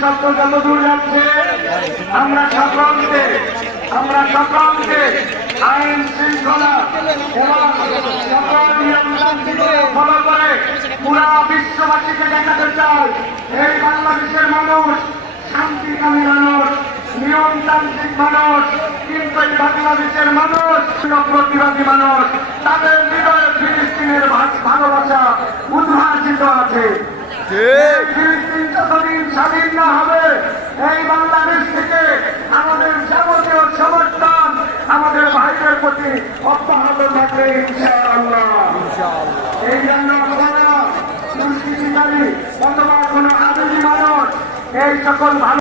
শব্দ যত দূর যাচ্ছে আমরা সকলকে আইন শৃঙ্খলা এবং সকল নিয়মতান্ত্রিকতা ফলো করে পুরা বিশ্ববাসীকে দেখাতে চাই এই বাংলাদেশের মানুষ শান্তিকামী মানুষ, নিয়মতান্ত্রিক মানুষ, কিন্তু এই বাংলাদেশের মানুষ প্রতিবাদী মানুষ, তাদের হৃদয়ে ফিলিস্তিনের ভালোবাসা উদ্ভাসিত আছে। ফিলিস্তিন যতদিন স্বাধীন না হবে এই বাংলাদেশ থেকে আমাদের যাবতীয় সমর্থন আমাদের ভাইদের প্রতি অব্যাহত থাকবে ইনশাআল্লাহ। এই জন্য আপনারা দুষ্কৃতিকারী অথবা কোনো আদিবাসী মানুষ এই সকল